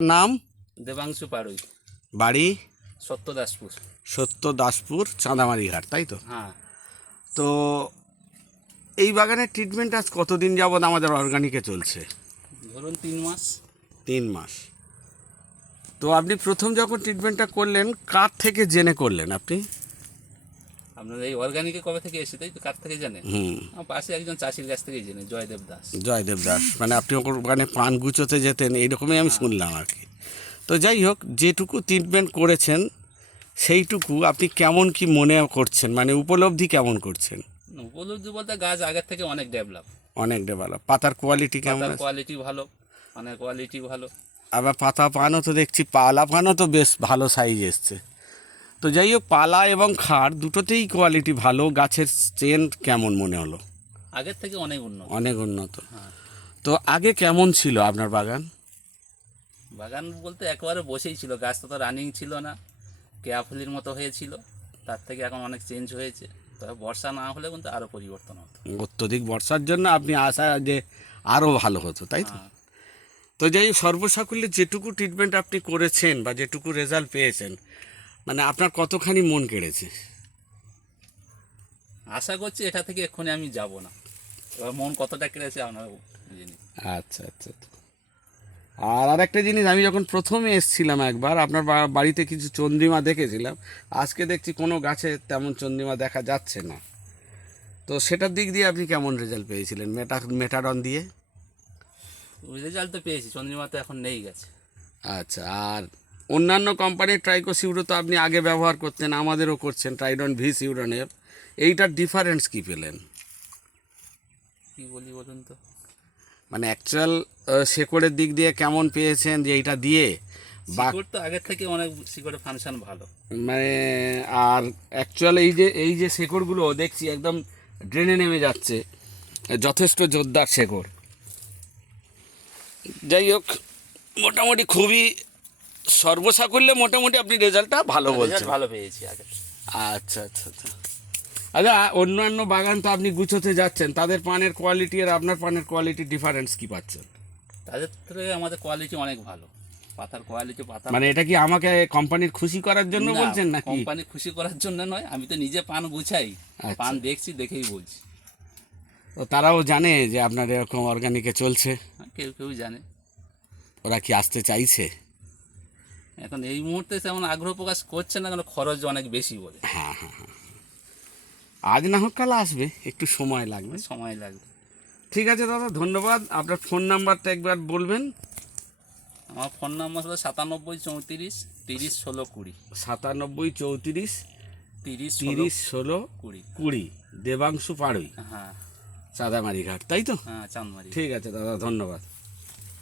নাম? দেবাংশু পাড়ুই, বাড়ি? সত্যদাসপুর। সত্যদাসপুর, চাঁদামারি ঘাট, তাই তো? হ্যাঁ, তো এই বাগানের ট্রিটমেন্ট আজ কতদিন যাবৎ আমাদের অর্গানিকে চলছে? ধরুন 3 মাস। 3 মাস। তো আপনি প্রথম যখন ট্রিটমেন্টটা করলেন কার থেকে জেনে করলেন আপনি? আপনার এই অর্গানিকে কবে থেকে এসে, তাই তো? কার থেকে জানেন? হুম, আমার পাশে একজন চাষির কাছ থেকেই জেনে, জয়দেব দাস। জয়দেব দাস। মানে আপনি ওখানে পান গুছোতে যেতেন এইরকমই আমি শুনলাম আর কি। তো যাই হোক, যেটুকু ট্রিটমেন্ট করেছেন সেইটুকু আপনি কেমন কি মনে করছেন, মানে উপলব্ধি কেমন করছেন? উপলব্ধি বলতে গাছ আগের থেকে অনেক ডেভেলপ। অনেক ডেভেলপ। পাতার কোয়ালিটি কেমন পাতার আছে? কোয়ালিটি ভালো, পানের কোয়ালিটি ভালো। আবার পাতা পানও তো দেখছি, পালা পানও তো বেশ ভালো সাইজ এসছে। তো যাই হোক, পালা এবং খাড় দুটোতেই কোয়ালিটি ভালো। গাছের স্ট্রেংথ কেমন মনে হলো? আগের থেকে অনেক উন্নত। অনেক উন্নত। হ্যাঁ, তো আগে কেমন ছিল আপনার বাগান? বাগান বলতে একেবারে বসেই ছিল, গাছ তো রানিং ছিল না, কেয়াফুলির মতো হয়েছিল। তার থেকে এখন অনেক চেঞ্জ হয়েছে। তবে বর্ষা না হলে কিন্তু আরও পরিবর্তন হতো। অত্যধিক বর্ষার জন্য আপনি আশা যে আরও ভালো হতো, তাই তো? হ্যাঁ, তো যাই হোক, সর্বসাকুল্যে যেটুকু ট্রিটমেন্ট আপনি করেছেন বা যেটুকু রেজাল্ট পেয়েছেন, মানে আপনার কতখানি মন কেড়েছে? আশা করছি এটা থেকে এক্ষুনি আমি যাব না। এবার মন কতটা কেড়েছে আপনারা জানি। আচ্ছা আচ্ছা আচ্ছা। আর একটা জিনিস, আমি যখন প্রথমে এসেছিলাম একবার আপনার বাড়িতে কিছু চন্দ্রিমা দেখেছিলাম। আজকে দেখছি কোনো গাছে তেমন চন্দ্রিমা দেখা যাচ্ছে না। তো সেটার দিক দিয়ে আপনি কেমন রেজাল্ট পেয়েছিলেন মেটাডন দিয়ে? রেজাল্ট তো পেয়েছি, চন্দ্রিমা তো এখন নেই গেছে। আচ্ছা। আর অন্যান্য কোম্পানির ট্রাইকোসিউরো তো আপনি আগে ব্যবহার করতেন, আমাদেরও করছেন, ট্রাইডন ভি সিউরনের। এইটার ডিফারেন্স কি পেলেন? কি বলি বলুন তো? মানে অ্যাকচুয়াল শেকড়ের দিক দিয়ে কেমন পেয়েছেন যে এইটা দিয়ে? বা শিকড় তো আগের থেকে অনেক, শিকড়ের ফাংশন ভালো। মানে আর অ্যাকচুয়াল এই যে শেকড়গুলো দেখছি একদম ড্রেনে নেমে যাচ্ছে, যথেষ্ট জোরদার শেকড়। যাই হোক, মোটামুটি খুবই সর্বসাকুল্যে মোটামুটি আপনি রেজাল্টটা ভালো রেজাল্ট বলছেন। ভালো পেয়েছি আগে। আচ্ছা আচ্ছা আচ্ছা। আচ্ছা, অন্যান্য বাগান তো আপনি গুছোতে যাচ্ছেন, তাদের পানের কোয়ালিটি আর আপনার পানের কোয়ালিটি ডিফারেন্স কি পাচ্ছেন? তাদের থেকে আমাদের কোয়ালিটি অনেক ভালো, পাতার কোয়ালিটি। পাতা মানে এটা কি আমাকে কোম্পানির খুশি করার জন্য বলছেন নাকি? কোম্পানি খুশি করার জন্য নয়, আমি তো নিজে পান গুছাই। আচ্ছা। পান দেখছি, দেখেই বলছি। তো তারাও জানে যে আপনার এরকম অর্গানিকে চলছে? হ্যাঁ, কেউ কেউ জানে। ওরা কি আসতে চাইছে? এখন এই মুহূর্তে তেমন আগ্রহ প্রকাশ করছে না, কারণ খরচ অনেক বেশি বলে। হ্যাঁ হ্যাঁ হ্যাঁ। আজ না হোক কাল আসবে, একটু সময় লাগবে। সময় লাগবে। ঠিক আছে দাদা, ধন্যবাদ। আপনার ফোন নাম্বারটা একবার বলবেন। আমার ফোন নাম্বার হলো 9734301620। 9734301620। দেবাংশু পাড়ুই, হ্যাঁ চাঁদামারি ঘাট, তাই তো? হ্যাঁ, চাঁদমারি। ঠিক আছে দাদা, ধন্যবাদ।